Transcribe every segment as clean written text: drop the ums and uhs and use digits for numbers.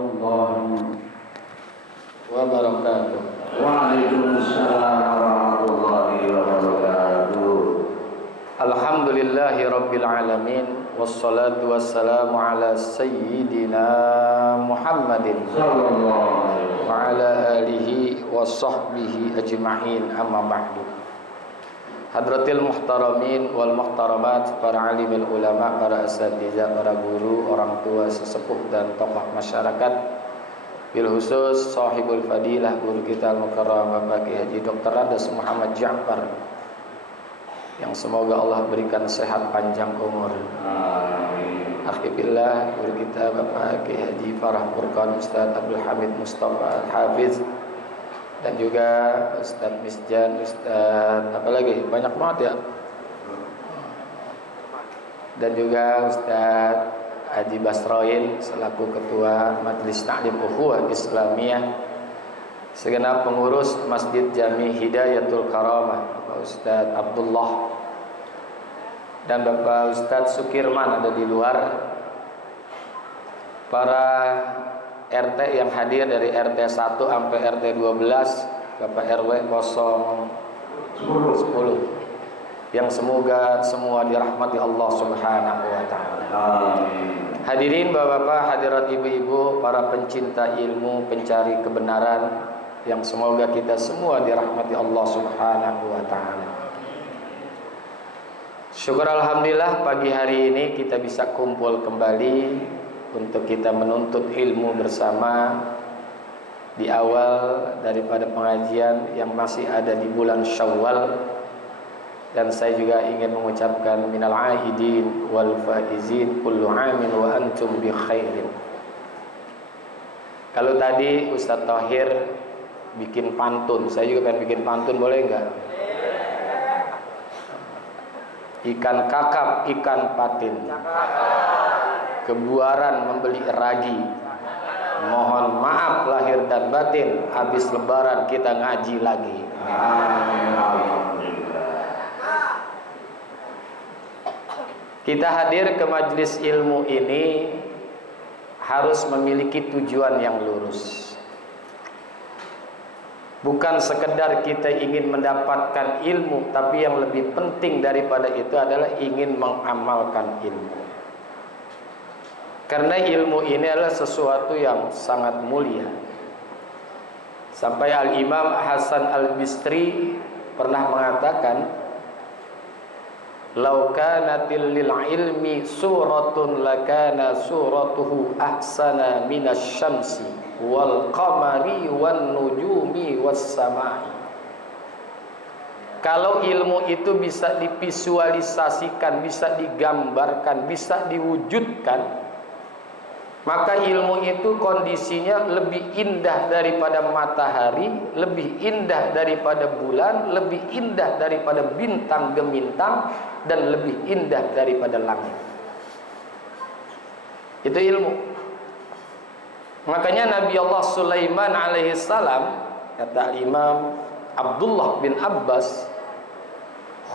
warahmatullahi wabarakatuh. Waalaikumsalam warahmatullahi wabarakatuh. Alhamdulillahi rabbil alamin, wassalatu wassalamu ala sayyidina Muhammadin Sallallahu alaihi wa ala alihi wa sahbihi ajma'in, amma ba'du. Hadratil muhtaramin wal muhtaramat, para alimil ulama, para asatidzah, para guru, orang tua, sesepuh dan tokoh masyarakat, bil khusus sahibul fadilah guru kita al-mukarram Bapak Kiai Haji Dr. Radas Muhammad Ja'far, yang semoga Allah berikan sehat panjang umur. Amin. Alhamdulillah, guru kita Bapak Kiai Haji Farah Furqan, Ustaz Abdul Hamid Mustafa Hafiz, dan juga Ustaz Misjan, Ustaz apa lagi, banyak banget ya, dan juga Ustaz Haji Basroin selaku Ketua Majelis Ta'lim Ukhuwah Islamiyah, segenap pengurus Masjid Jami Hidayatul Karamah, Bapak Ustaz Abdullah dan Bapak Ustaz Sukirman ada di luar, para RT yang hadir dari RT 1 sampai RT 12, Bapak RW 010, yang semoga semua dirahmati Allah Subhanahu wa taala. Amin. Hadirin Bapak-bapak, hadirat ibu-ibu, para pencinta ilmu, pencari kebenaran, yang semoga kita semua dirahmati Allah Subhanahu wa taala. Syukur alhamdulillah, pagi hari ini kita bisa kumpul kembali untuk kita menuntut ilmu bersama di awal daripada pengajian yang masih ada di bulan Syawal. Dan saya juga ingin mengucapkan minal aidin wal faizin kullu amin wa antum bi khairin. Kalau tadi Ustadz Thohir bikin pantun, saya juga pengen bikin pantun, boleh enggak? Ikan kakap, ikan patin, kebuaran membeli ragi. Mohon maaf lahir dan batin, habis lebaran kita ngaji lagi. Kita hadir ke majelis ilmu ini harus memiliki tujuan yang lurus. Bukan sekedar kita ingin mendapatkan ilmu, tapi yang lebih penting daripada itu adalah ingin mengamalkan ilmu. Karena ilmu ini adalah sesuatu yang sangat mulia. Sampai Al-Imam Hasan Al-Bistri pernah mengatakan, "Lau kanatil lil ilmi suratun lakana suratuhu ahsana minasy syamsi wal qamari wan nujumi was samai." Kalau ilmu itu bisa divisualisasikan, bisa digambarkan, bisa diwujudkan, maka ilmu itu kondisinya lebih indah daripada matahari, lebih indah daripada bulan, lebih indah daripada bintang gemintang, dan lebih indah daripada langit. Itu ilmu. Makanya Nabi Allah Sulaiman alaihissalam, kata Imam Abdullah bin Abbas,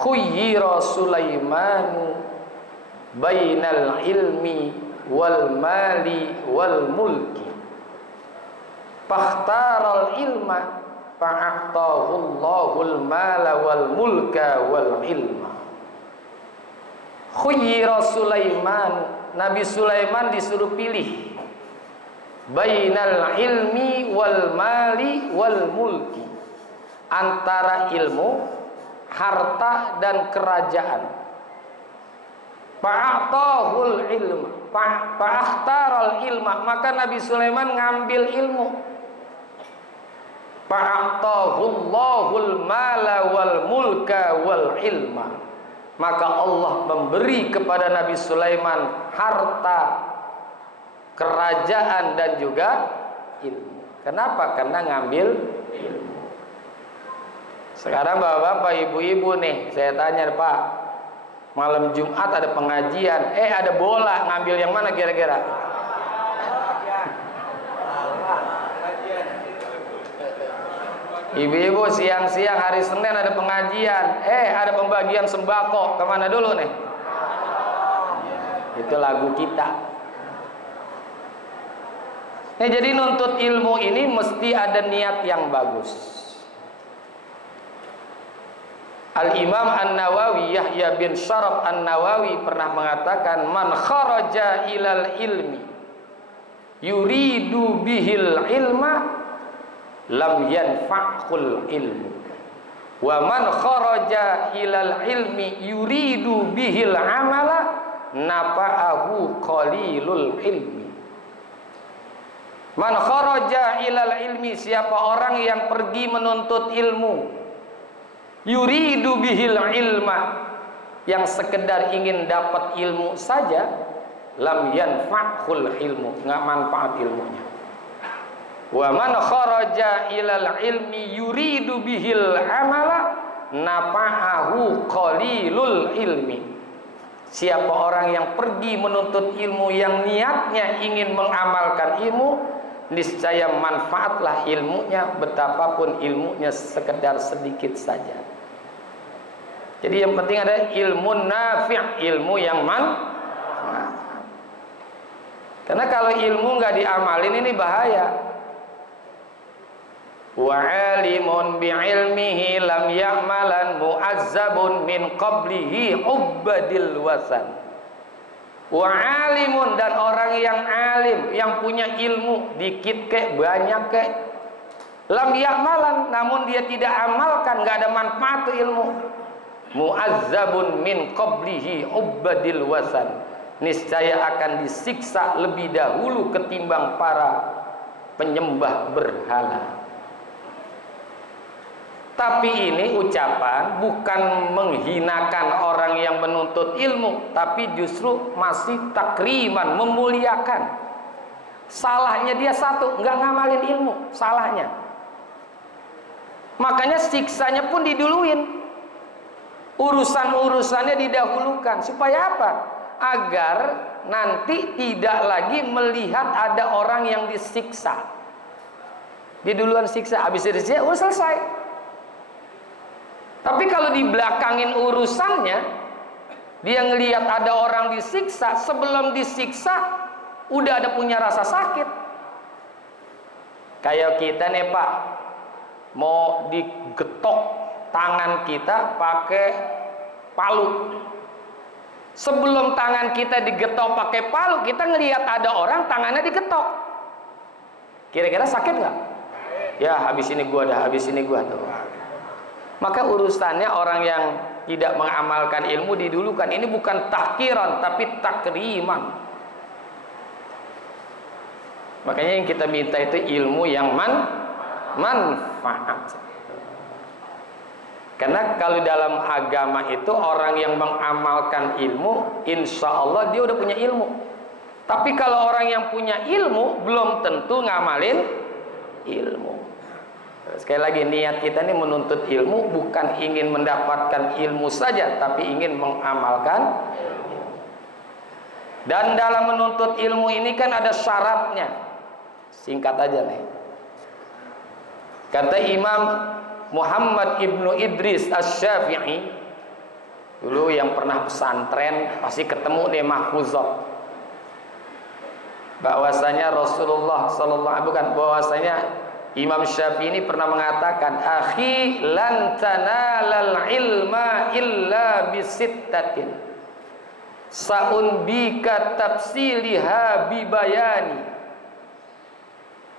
khuyyira Sulaimanu bainal ilmi wal mali wal mulki fakhtaral ilma fa'atahu Allahul mala wal mulka wal ilma. Khuyyira Sulaiman, Nabi Sulaiman disuruh pilih bainal ilmi wal mali wal mulki, antara ilmu, harta dan kerajaan. Fa'atahul ilma, fa'akhtaral ilma, maka Nabi Sulaiman ngambil ilmu. Fa'atahullahul mala wal mulka wal ilma, maka Allah memberi kepada Nabi Sulaiman harta, kerajaan, dan juga ilmu. Kenapa? Karena ngambil ilmu. Sekarang bapak-bapak, ibu-ibu nih, saya tanya, Pak, malam Jumat ada pengajian, ada bola, ngambil yang mana kira-kira? Ibu-ibu, siang-siang hari Senin ada pengajian, ada pembagian sembako, kemana dulu nih? Itu lagu kita. Nah, jadi nuntut ilmu ini mesti ada niat yang bagus. Al-Imam An-Nawawi, Yahya bin Syaraf An-Nawawi pernah mengatakan, man kharaja ilal ilmi yuridu bihil ilma lam yanfa'ul ilmu, wa man kharaja ilal ilmi yuridu bihil amala nafa'ahu qalilul ilmi. Man kharaja ilal ilmi, siapa orang yang pergi menuntut ilmu, yuridu bihil ilma, yang sekedar ingin dapat ilmu saja, lam yanfa'ul ilmu, nggak manfaat ilmunya. Wa man kharaja ilal ilmi yuridu bihil amala nafa'ahu qalilul ilmi. Siapa orang yang pergi menuntut ilmu yang niatnya ingin mengamalkan ilmu, niscaya manfaatlah ilmunya, betapapun ilmunya sekedar sedikit saja. Jadi yang penting ada ilmu nafi', ilmu yang manfaat. Karena kalau ilmu nggak diamalin ini bahaya. Wa alimun bi ilmihi lam ya'malan mu'azzabun min qablihi ubadil wasan. Wa alimun, dan orang yang alim, yang punya ilmu dikit kek banyak kek, lam ya'malan, namun dia tidak amalkan, nggak ada manfaat tuh ilmu, mu'azzabun min qablihi ubadil wasan, niscaya akan disiksa lebih dahulu ketimbang para penyembah berhala. Tapi ini ucapan bukan menghinakan orang yang menuntut ilmu, tapi justru masih takriman, memuliakan. Salahnya dia satu, nggak ngamalin ilmu, salahnya. Makanya siksanya pun diduluin, urusan-urusannya didahulukan. Supaya apa? Agar nanti tidak lagi melihat ada orang yang disiksa. Dia duluan siksa, habis disiksa, udah selesai. Tapi kalau dibelakangin urusannya, dia ngelihat ada orang disiksa, sebelum disiksa udah ada punya rasa sakit. Kayak kita nih Pak, mau digetok tangan kita pakai palu. Sebelum tangan kita digetok pakai palu, kita ngelihat ada orang tangannya digetok. Kira-kira sakit nggak? Ya habis ini gua dah, habis ini gua tuh. Maka urusannya orang yang tidak mengamalkan ilmu didulukan. Ini bukan tahkiran, tapi takriman. Makanya yang kita minta itu ilmu yang manfaat. Karena kalau dalam agama itu orang yang mengamalkan ilmu, insya Allah dia udah punya ilmu. Tapi kalau orang yang punya ilmu belum tentu ngamalin ilmu. Sekali lagi, niat kita ini menuntut ilmu bukan ingin mendapatkan ilmu saja, tapi ingin mengamalkan. Dan dalam menuntut ilmu ini kan ada syaratnya. Singkat aja nih. Kata Imam Muhammad ibnu Idris Asy-Syafi'i, dulu yang pernah pesantren pasti ketemu nih mahfuzah, bahwasanya Rasulullah bahwasanya Imam Syafi'i ini pernah mengatakan, akhi lan tanalal ilma illa bisittatin sa'unbika tafsiliha bibayani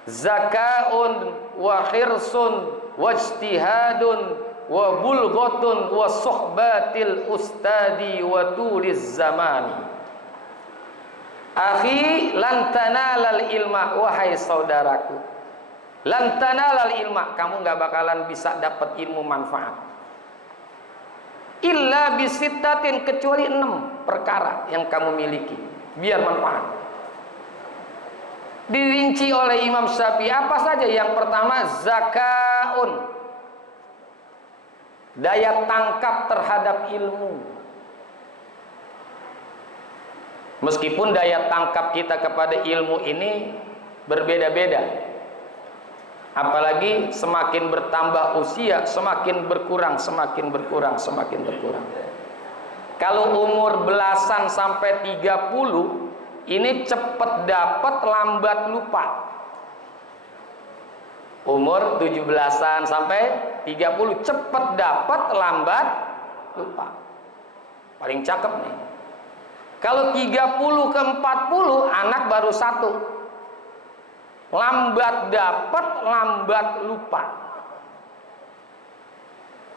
zakaun wa khirsun wajtihadun wa bulghatun wa suhbatil ustadi wa tuliz zamani. Akhi lan tanalal ilma, wahai saudaraku, lan tanalal ilma, kamu nggak bakalan bisa dapat ilmu manfaat illa bisittatin, kecuali 6 perkara yang kamu miliki biar manfaat. Dirinci oleh Imam Syafi'i apa saja? Yang pertama zakaun, daya tangkap terhadap ilmu. Meskipun daya tangkap kita kepada ilmu ini berbeda-beda, apalagi semakin bertambah usia, semakin berkurang. Kalau umur belasan sampai 30, ini cepat dapat, lambat lupa. Umur 17-an sampai 30 cepet dapat, lambat lupa. Paling cakep nih. Kalau 30 ke 40 anak baru 1. Lambat dapat, lambat lupa.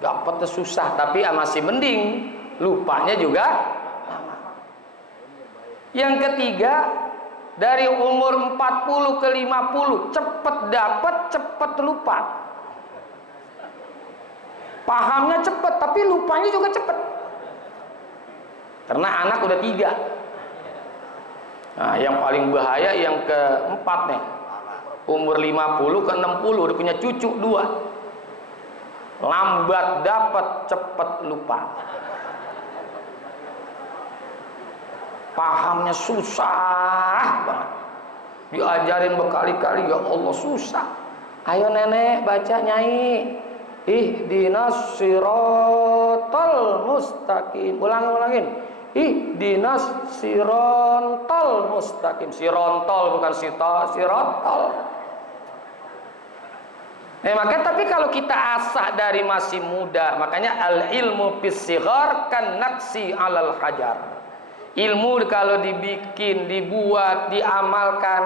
Dapatnya susah, tapi masih mending. Lupanya juga lama. Yang ketiga, dari umur 40 ke 50 cepet dapat, cepet lupa. Pahamnya cepet, tapi lupanya juga cepet. Karena anak udah 3. Nah, yang paling bahaya yang keempat nih. Umur 50 ke 60 udah punya cucu 2. Lambat dapat, cepet lupa. Pahamnya susah banget. Diajarin berkali-kali, ya Allah susah. Ayo nenek baca nyai. Ihdinas siratal mustaqim. Ulangin. Ihdinas siratal mustaqim. Sirontol bukan sirotol. Maka tapi kalau kita asah dari masih muda, makanya al ilmu fis sighar kan naqsi alal hajar. Ilmu kalau dibikin, dibuat, diamalkan,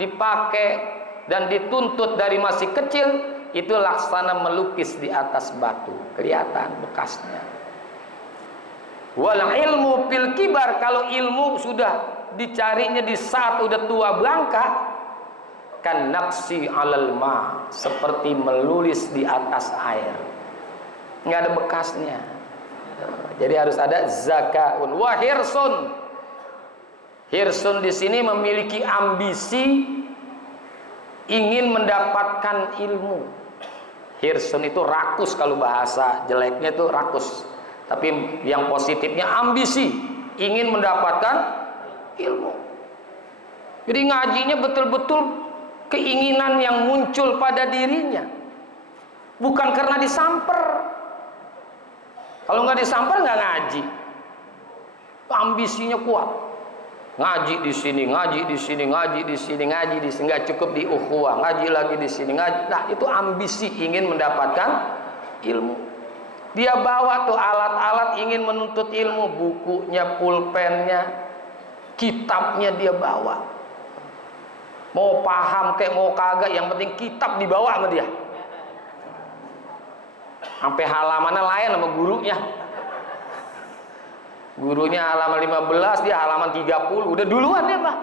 dipakai dan dituntut dari masih kecil, itu laksana melukis di atas batu, kelihatan bekasnya. Wal ilmu fil kibar, kalau ilmu sudah dicarinya di saat udah tua bangka, kan naqsi alal ma, seperti menulis di atas air, nggak ada bekasnya. Jadi harus ada zakaun wa hirsun. Hirsun di sini memiliki ambisi ingin mendapatkan ilmu. Hirsun itu rakus, kalau bahasa jeleknya itu rakus. Tapi yang positifnya ambisi, ingin mendapatkan ilmu. Jadi ngajinya betul-betul keinginan yang muncul pada dirinya, bukan karena disamper. Kalau nggak disamper nggak ngaji. Ambisinya kuat. Ngaji di sini, ngaji di sini, ngaji di sini, ngaji di sini, nggak cukup di ukhuwah, ngaji lagi di sini, ngaji. Nah, itu ambisi ingin mendapatkan ilmu. Dia bawa tuh alat-alat ingin menuntut ilmu, bukunya, pulpennya, kitabnya dia bawa. Mau paham kayak mau kagak, yang penting kitab dibawa sama dia. Sampai halamannya lain sama gurunya. Gurunya halaman 15, dia halaman 30. Udah duluan dia, Pak.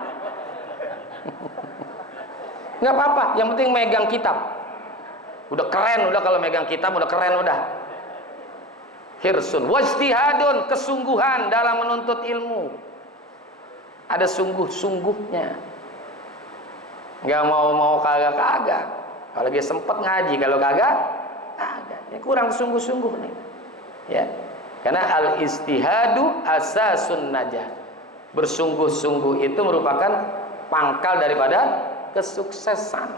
Nggak apa-apa, yang penting megang kitab. Udah keren, udah kalau megang kitab udah keren udah. Hirsun wajtihadun, kesungguhan dalam menuntut ilmu. Ada sungguh-sungguhnya. Nggak mau kagak-kagak. Kalau dia sempet ngaji, kalau kagak ini kurang sungguh-sungguh nih, ya. Karena al-istihadu asasun najah. Bersungguh-sungguh itu merupakan pangkal daripada kesuksesan.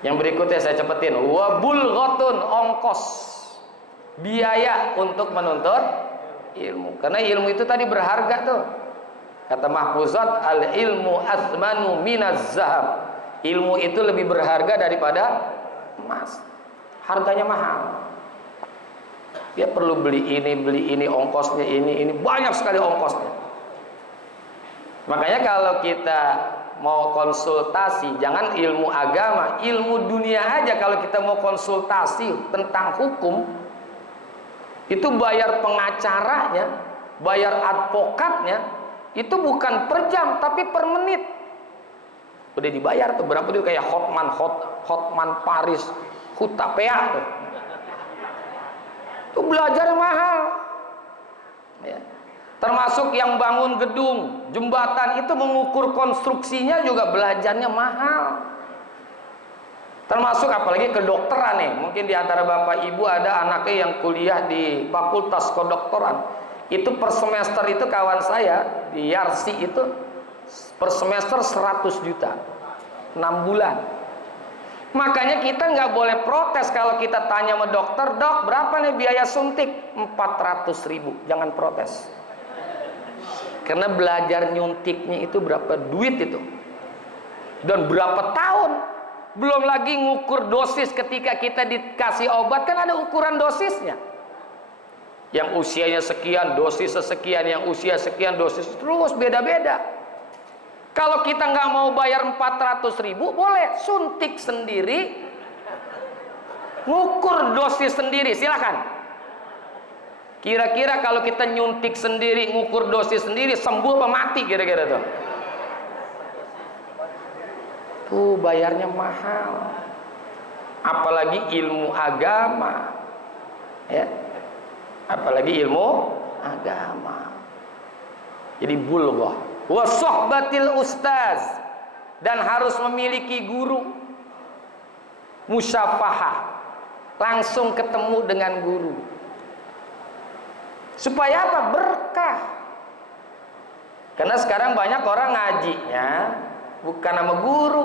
Yang berikutnya saya cepetin. Wa bulghatun, ongkos, biaya untuk menuntut ilmu. Karena ilmu itu tadi berharga tuh. Kata Mahfuzat, al-ilmu athmanu minaz zahab. Ilmu itu lebih berharga daripada emas. Harganya mahal. Dia perlu beli ini, ongkosnya ini banyak sekali ongkosnya. Makanya kalau kita mau konsultasi, jangan ilmu agama, ilmu dunia aja. Kalau kita mau konsultasi tentang hukum, itu bayar pengacaranya, bayar advokatnya, itu bukan per jam tapi per menit. Udah dibayar tuh berapa tuh, kayak Hotman Paris, Hutapea tuh. Itu belajar mahal, ya. Termasuk yang bangun gedung, jembatan itu mengukur konstruksinya juga belajarnya mahal. Termasuk apalagi kedokteran nih, mungkin di antara bapak ibu ada anaknya yang kuliah di fakultas kedokteran. Itu per semester itu kawan saya di Yarsi itu per semester 100 juta, 6 bulan. Makanya kita nggak boleh protes kalau kita tanya sama dokter, dok berapa nih biaya suntik? 400.000, jangan protes. Karena belajar nyuntiknya itu berapa duit itu, dan berapa tahun. Belum lagi ngukur dosis ketika kita dikasih obat, kan ada ukuran dosisnya. Yang usianya sekian, dosis sekian, yang usia sekian, dosis terus beda-beda. Kalau kita nggak mau bayar 400.000, boleh suntik sendiri, ngukur dosis sendiri, silakan. Kira-kira kalau kita nyuntik sendiri, ngukur dosis sendiri, sembuh apa mati kira-kira tuh? Tuh bayarnya mahal. Apalagi ilmu agama, ya. Apalagi ilmu agama. Jadi bulghah wa sohbatil ustaz, dan harus memiliki guru. Musyafahah, langsung ketemu dengan guru. Supaya apa? Berkah. Karena sekarang banyak orang ngajinya bukan sama guru,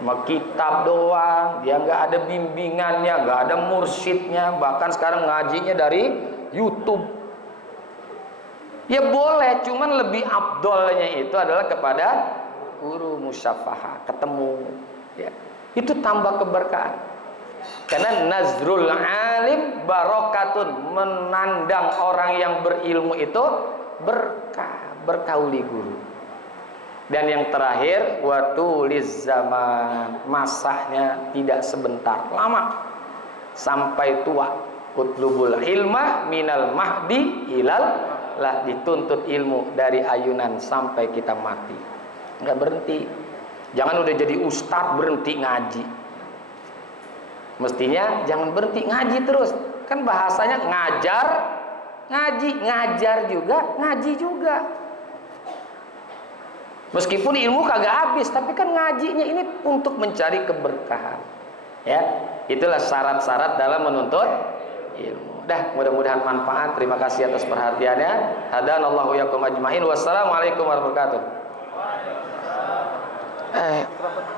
sama kitab doang. Dia nggak ada bimbingannya, nggak ada mursyidnya. Bahkan sekarang ngajinya dari YouTube. Ya boleh, cuman lebih afdolnya itu adalah kepada guru, musyafahah, ketemu. Ya, itu tambah keberkahan. Karena nazrul alim barokatun, menandang orang yang berilmu itu berkah, berkauli guru. Dan yang terakhir, watuliz zaman, masanya tidak sebentar, lama, sampai tua. Utlubul ilma minal mahdi ilal lah, dituntut ilmu dari ayunan sampai kita mati. Nggak berhenti. Jangan udah jadi ustadz berhenti ngaji. Mestinya jangan berhenti ngaji terus. Kan bahasanya ngajar, ngaji, ngajar juga, ngaji juga. Meskipun ilmu kagak habis, tapi kan ngajinya ini untuk mencari keberkahan. Ya, itulah syarat-syarat dalam menuntut ilmu. Dah, mudah-mudahan manfaat. Terima kasih atas perhatiannya. Hadanallahu yakum ajmain. Wassalamualaikum warahmatullahi wabarakatuh.